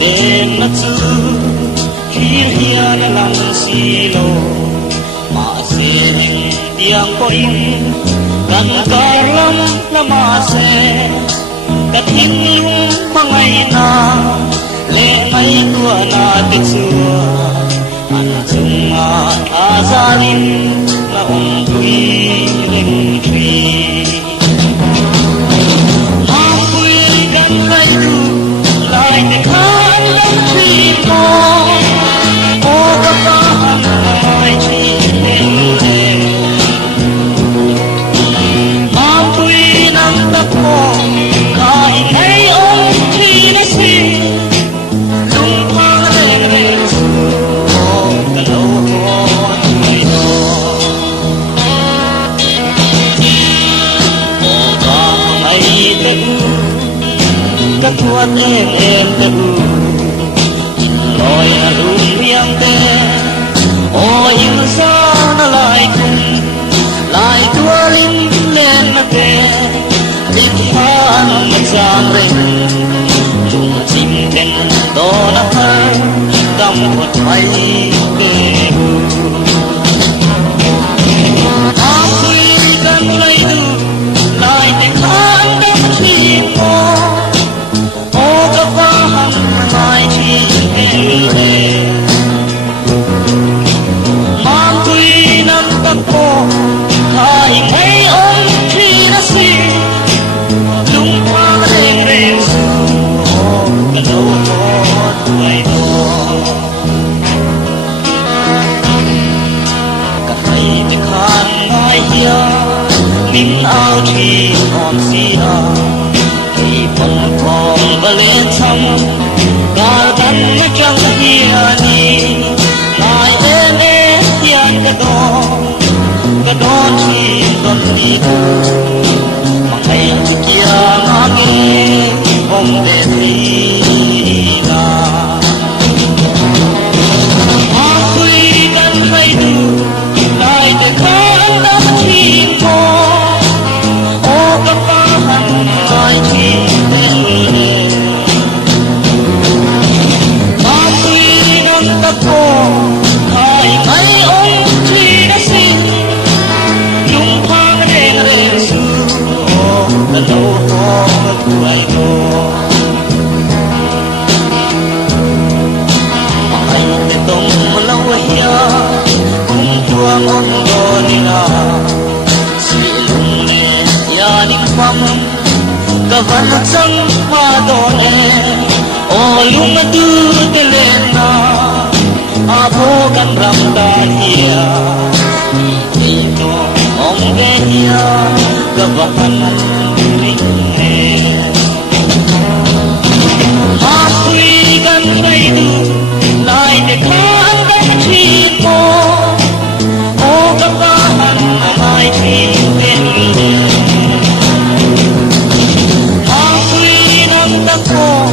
lên mắt chú khi hiền lăng xì lô mà sẽ hình tiếng có im gần cả lắm là mà sẽ cất hình lung mà ngày na lệ mấy tua na tết xưa anh chung mà gia đình là ông quý linh thủy mà quý gần cây đủ lại để khát lắm thủy mò ô các bạn ai chỉ đến lệ mà quý nắng tấp mò khai ngay ông thủy nó xin lung mang lên lên cả lâu tuổi đó ô các ngày tết các tuần em tết loi lùm miếng tê ôi yêu sao nó lại cùng lại tua linh lên mà tê linh phan mà giang rình lùng chim tên đó nó thơ cầm một tay kề áo quy cần lấy đủ lại để khán đắm chim mò ô các bạn mai chỉ em lệ mang quy năm các cô hai mấy ông khi nó xì lung hoa lên lên cả đâu có tuổi đó cả hai tiếng khan mai hia mình áo chỉ còn xì à khi phong phong và lên sông cả căn nó chẳng hia đi lại em hiền cái đó chỉ còn đi mà ngày kia ngang nghe ông để gì cả mà quy cần phải đủ lại để khán đắm chim mò ô các bạn ai chỉ đến lệ mà quy năm các cô hai mấy ông chỉ đã xin lung thoáng đến đến xưa đã lâu có tuổi đó mà anh để tung lâu hia cùng chua ngon đồ đi na xì lung lên gia đình phong cả văn trăng hoa đỏ em ô lung mà tư tê lên na abo kan ram ta hia ito ông về hia gavahan ring he ma quy kan đầy đủ lại để khán đắm chim mò ô gavahan mai chỉ bên lệ ma quy năm ta cô